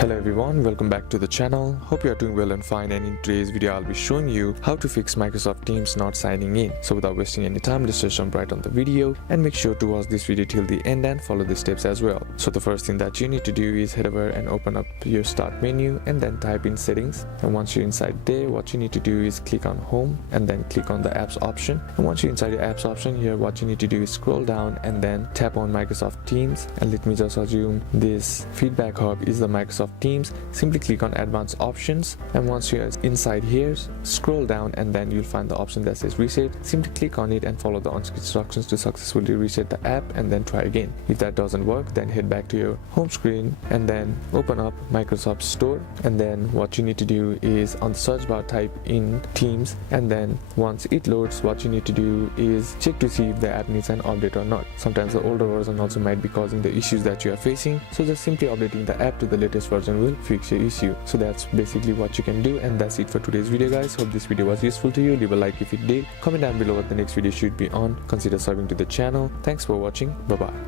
Hello everyone, welcome back to the channel. Hope you are doing well and fine, and in today's video I'll be showing you how to fix Microsoft Teams not signing in. So without wasting any time, let's just jump right on the video and make sure to watch this video till the end and follow the steps as well. So the first thing that you need to do is head over and open up your start menu and then type in settings, and once you're inside there, what you need to do is click on home and then click on the apps option. And once you're inside your apps option here, what you need to do is scroll down and then tap on Microsoft Teams, and let me just assume this feedback hub is the Microsoft Teams. Simply click on advanced options, and once you're inside here, scroll down and then you'll find the option that says reset. Simply click on it and follow the instructions to successfully reset the app, and then try again. If that doesn't work, then head back to your home screen and then open up Microsoft Store, and then what you need to do is on the search bar type in Teams, and then once it loads, what you need to do is check to see if the app needs an update or not. Sometimes the older version also might be causing the issues that you are facing, so just simply updating the app to the latest version will fix your issue. So that's basically what you can do, and that's it for today's video guys. Hope this video was useful to you. Leave a like if it did, comment down below what the next video should be on, consider subbing to the channel. Thanks for watching. Bye bye.